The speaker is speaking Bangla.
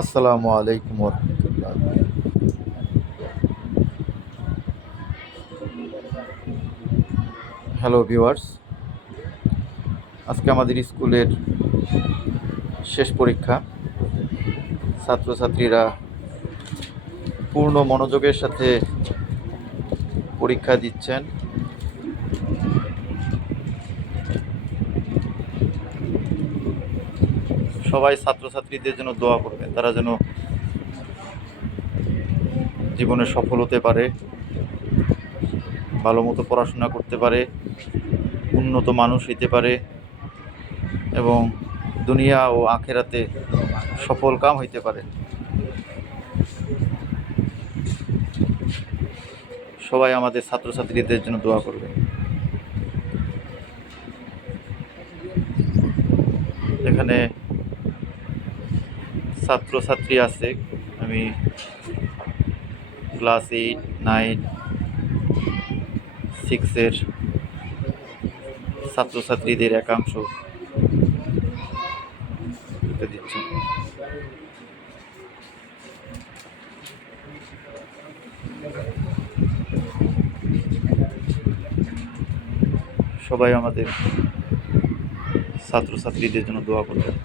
আসসালামু আলাইকুম রহমতুল্লাহ। হ্যালো ভিউয়ার্স, আজকে আমাদের স্কুলের শেষ পরীক্ষা। ছাত্রছাত্রীরা পূর্ণ মনোযোগের সাথে পরীক্ষা দিচ্ছেন। সবাই ছাত্রছাত্রীদের জন্য দোয়া করবেন, তারা যেন জীবনে সফল হতে পারে, ভালো মতো পড়াশোনা করতে পারে, উন্নত মানুষ হইতে পারে এবং দুনিয়া ও আখেরাতে সফল কাম হইতে পারে। সবাই আমাদের ছাত্রছাত্রীদের জন্য দোয়া করবেন। এখানে ছাত্রছাত্রী আছে, আমি ক্লাস 8, 9, 6-এর ছাত্রছাত্রীদের একাংশ দিচ্ছি। সবাই আমাদের ছাত্রছাত্রীদের জন্য দোয়া করবেন।